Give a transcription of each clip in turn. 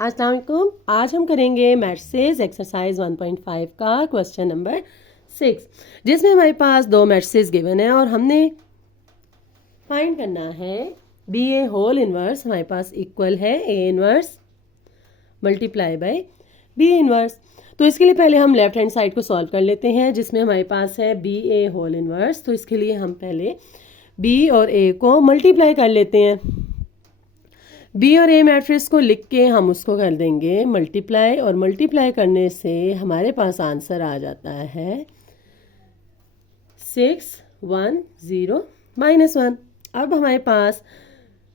अस्सलाम वालेकुम। आज हम करेंगे मैट्रिसेस एक्सरसाइज 1.5 का क्वेश्चन नंबर 6, जिसमें हमारे पास दो मैट्रिसेस गिवन है और हमने फाइंड करना है बी ए होल इनवर्स हमारे पास इक्वल है A inverse multiply by B inverse. तो इसके लिए पहले हम लेफ्ट हैंड साइड को सॉल्व कर लेते हैं, जिसमें हमारे पास है बी ए होल इनवर्स। तो इसके लिए हम पहले बी और ए को मल्टीप्लाई कर लेते हैं। बी और ए मैट्रिक्स को लिख के हम उसको कर देंगे मल्टीप्लाई, और मल्टीप्लाई करने से हमारे पास आंसर आ जाता है 6 1 0 -1। अब हमारे पास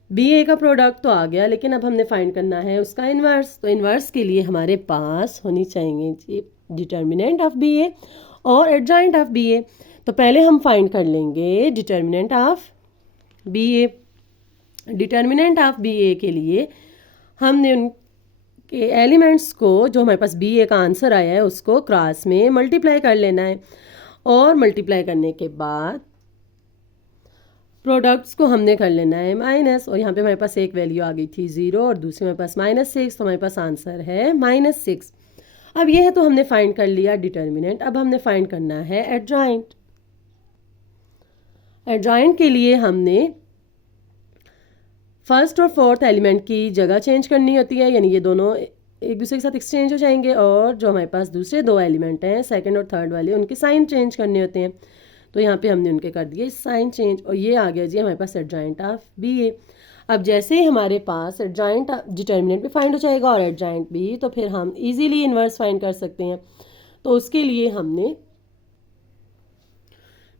बी ए का प्रोडक्ट तो आ गया, लेकिन अब हमने फाइंड करना है उसका इन्वर्स। तो इन्वर्स के लिए हमारे पास होनी चाहिए डिटर्मिनेंट ऑफ बी ए और एडजॉइंट ऑफ बी ए। तो पहले हम फाइंड कर लेंगे determinant of B A. Determinant of B A के लिए हमने उनके एलिमेंट्स को, जो हमारे पास बी ए का आंसर आया है, उसको क्रॉस में मल्टीप्लाई कर लेना है। और मल्टीप्लाई करने के बाद प्रोडक्ट्स को हमने कर लेना है माइनस। और यहाँ पे हमारे पास एक वैल्यू आ गई थी 0 और दूसरी हमारे पास -6, तो हमारे पास आंसर है -6। अब ये है तो हमने फाइंड कर लिया डिटर्मिनेंट। अब हमने फाइंड करना है एडजॉइंट। एडजॉइंट के लिए हमने फर्स्ट और फोर्थ एलिमेंट की जगह चेंज करनी होती है, यानी ये दोनों एक दूसरे के साथ एक्सचेंज हो जाएंगे। और जो हमारे पास दूसरे दो एलिमेंट हैं, सेकंड और थर्ड वाले, उनके साइन चेंज करने होते हैं। तो यहाँ पे हमने उनके कर दिए साइन चेंज, और ये आ गया जी हमारे पास एडजॉइंट ऑफ बी ए। अब जैसे ही हमारे पास एडजॉइंट डिटर्मिनेंट भी फाइंड हो जाएगा और एडजॉइंट भी, तो फिर हम ईजिली इन्वर्स फाइंड कर सकते हैं। तो उसके लिए हमने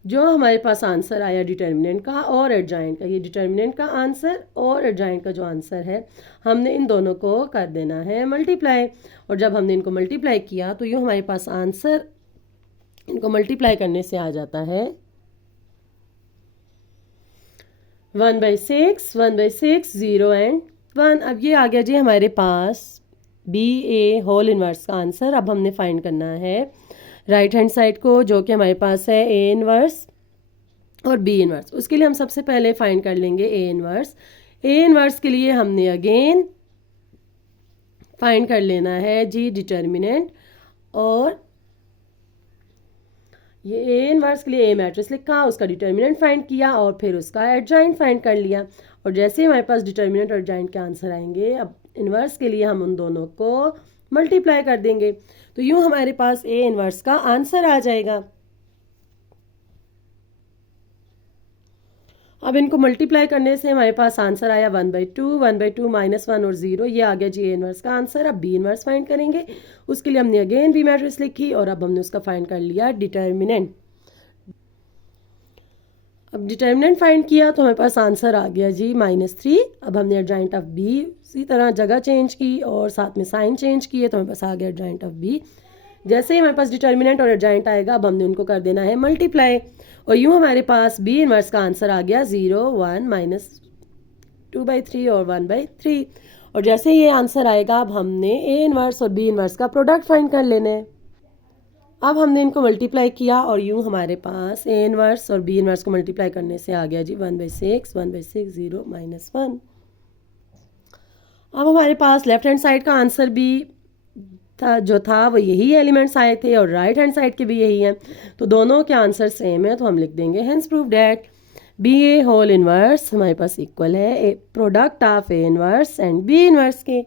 जो हमारे पास आंसर आया डिटर्मिनेंट का और एडजॉइंट का, ये डिटर्मिनेंट का आंसर और एडजॉइंट का जो आंसर है, हमने इन दोनों को कर देना है मल्टीप्लाई। और जब हमने इनको मल्टीप्लाई किया तो ये हमारे पास आंसर इनको मल्टीप्लाई करने से आ जाता है 1/6 1/6 0 एंड 1। अब ये आ गया जी हमारे पास बी ए होल इनवर्स का आंसर। अब हमने फाइंड करना है राइट हैंड साइड को, जो कि हमारे पास है ए इनवर्स और बी इनवर्स। उसके लिए हम सबसे पहले फाइंड कर लेंगे ए इनवर्स। ए इनवर्स के लिए हमने अगेन फाइंड कर लेना है जी डिटर्मिनेंट, और ये ए इनवर्स के लिए ए मैट्रिक्स लिखा, उसका डिटर्मिनेंट फाइंड किया और फिर उसका एडजॉइंट फाइंड कर लिया। और जैसे ही हमारे पास डिटर्मिनेंट और एडजॉइंट के आंसर आएंगे, अब इनवर्स के लिए हम उन दोनों को मल्टीप्लाई कर देंगे। तो यूँ हमारे पास ए इनवर्स का आंसर आ जाएगा। अब इनको मल्टीप्लाई करने से हमारे पास आंसर आया 1/2 1/2 -1 और 0। ये आ गया जी ए इनवर्स का आंसर। अब बी इनवर्स फाइंड करेंगे, उसके लिए हमने अगेन बी मैट्रिक्स लिखी और अब हमने उसका फाइंड कर लिया डिटर्मिनेंट। अब डिटर्मिनेंट फाइंड किया तो हमारे पास आंसर आ गया जी -3। अब हमने एडजॉइंट ऑफ बी इसी तरह जगह चेंज की और साथ में साइन चेंज किए, तो हमारे पास आ गया एडजॉइंट ऑफ बी। जैसे ही हमारे पास डिटर्मिनेंट और एडजॉइंट आएगा, अब हमने उनको कर देना है मल्टीप्लाई, और यूँ हमारे पास बी इनवर्स का आंसर आ गया 0 1 -2/3 और 1/3। और जैसे ही ये आंसर आएगा, अब हमने ए इनवर्स और बी इनवर्स का प्रोडक्ट फाइंड कर लेना है। अब हमने इनको मल्टीप्लाई किया और यूँ हमारे पास ए इनवर्स और बी इनवर्स को मल्टीप्लाई करने से आ गया जी 1/6 1/6 0 -1। अब हमारे पास लेफ्ट हैंड साइड का आंसर भी जो था वो यही एलिमेंट्स आए थे और राइट हैंड साइड के भी यही हैं, तो दोनों के आंसर सेम है। तो हम लिख देंगे hence prove that B A whole inverse हमारे पास इक्वल है A product of A inverse and B inverse के।